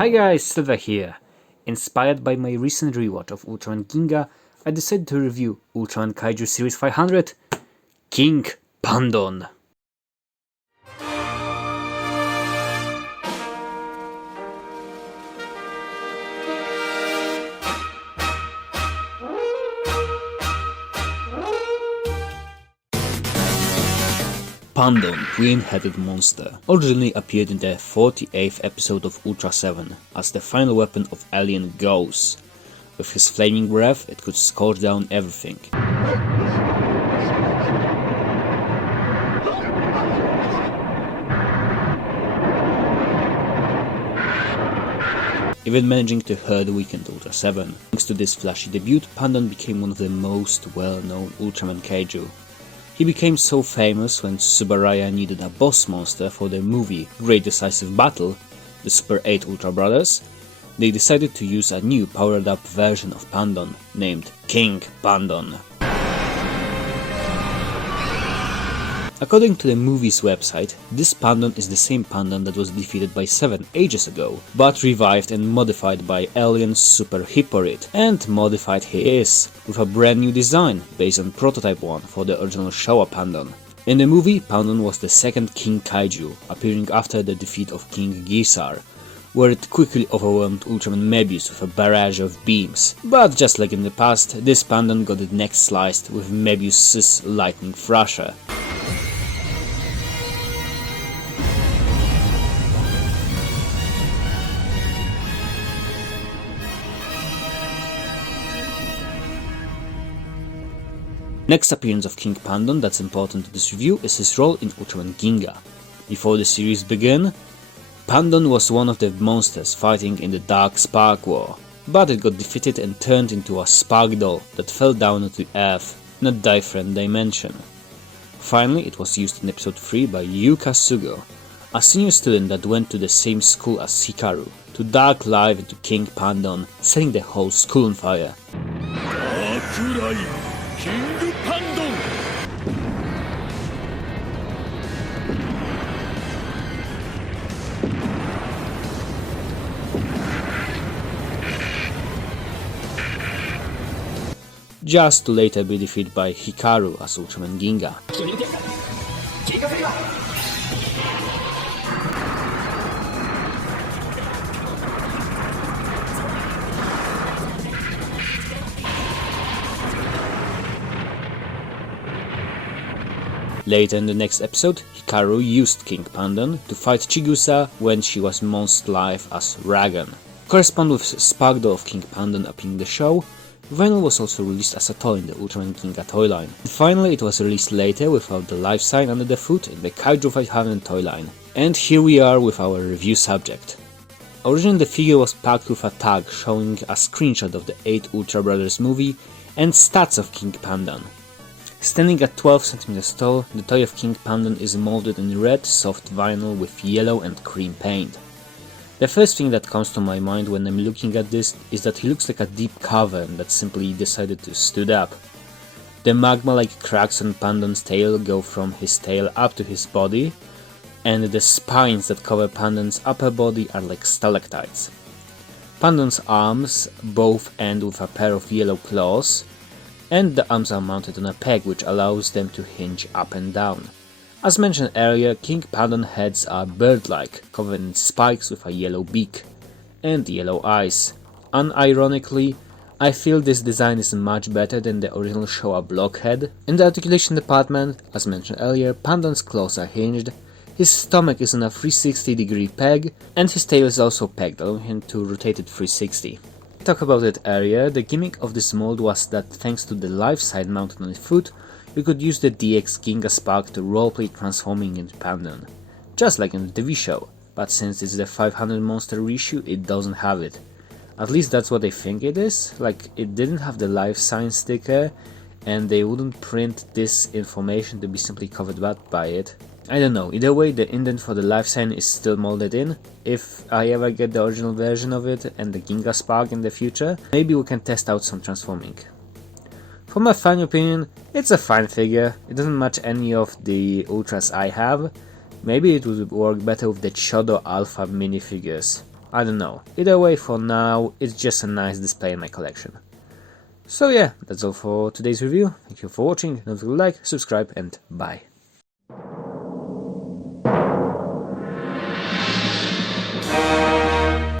Hi guys, Silva here. Inspired by my recent rewatch of Ultraman Ginga, I decided to review Ultraman Kaiju Series 500, King Pandon. Pandon, green-headed monster, originally appeared in the 48th episode of Ultra 7 as the final weapon of alien Ghost. With his flaming breath, it could scorch down everything. Even managing to hurt weakened Ultra 7. Thanks to this flashy debut, Pandon became one of the most well-known Ultraman Kaiju. He became so famous when Subaraya needed a boss monster for their movie Great Decisive Battle, the Super 8 Ultra Brothers. They decided to use a new powered-up version of Pandon, named King Pandon. According to the movie's website, this Pandon is the same Pandon that was defeated by 7 ages ago, but revived and modified by alien Super Hippolyte, and modified he is, with a brand new design based on prototype one for the original Showa Pandon. In the movie, Pandon was the second King Kaiju, appearing after the defeat of King Blazar, where it quickly overwhelmed Ultraman Mebius with a barrage of beams. But just like in the past, this Pandon got its neck sliced with Mebius' lightning thrasher. Next appearance of King Pandon that's important to this review is his role in Ultraman Ginga. Before the series began, Pandon was one of the monsters fighting in the Dark Spark War, but it got defeated and turned into a spark doll that fell down to Earth in a different dimension. Finally, it was used in episode 3 by Yuka Sugo, a senior student that went to the same school as Hikaru, to dark life into King Pandon, setting the whole school on fire. Just to later be defeated by Hikaru as Ultraman Ginga. Later in the next episode, Hikaru used King Pandon to fight Chigusa when she was most live as Ragan. Correspond with Spark Doll of King Pandon appearing in the show, Vinyl was also released as a toy in the Ultraman Ginga toy line. And finally, it was released later without the life sign under the foot in the Kaiju 500 toy line. And here we are with our review subject. Originally the figure was packed with a tag showing a screenshot of the 8 Ultra Brothers movie and stats of King Pandon. Standing at 12 cm tall, the toy of King Pandon is molded in red soft vinyl with yellow and cream paint. The first thing that comes to my mind when I'm looking at this is that he looks like a deep cavern that simply decided to stood up. The magma-like cracks on Pandon's tail go from his tail up to his body, and the spines that cover Pandon's upper body are like stalactites. Pandon's arms both end with a pair of yellow claws, and the arms are mounted on a peg which allows them to hinge up and down. As mentioned earlier, King Pandon heads are bird-like, covered in spikes with a yellow beak and yellow eyes. Unironically, I feel this design is much better than the original Showa blockhead. In the articulation department, as mentioned earlier, Pandon's claws are hinged, his stomach is on a 360-degree peg, and his tail is also pegged, allowing him to rotate it 360. Talk about it earlier, the gimmick of this mold was that thanks to the life side mounted on his foot, you could use the DX Ginga Spark to roleplay transforming into Pandon, just like in the TV show, but since it's the 500 monster reissue, it doesn't have it. At least that's what I think it is, like it didn't have the life sign sticker, and they wouldn't print this information to be simply covered up by it. I don't know, either way the indent for the life sign is still molded in. If I ever get the original version of it and the Ginga Spark in the future, maybe we can test out some transforming. For my final opinion, it's a fine figure, it doesn't match any of the Ultras I have. Maybe it would work better with the Chodo Alpha minifigures. I don't know. Either way, for now, it's just a nice display in my collection. So yeah, that's all for today's review. Thank you for watching, don't forget to like, subscribe, and bye.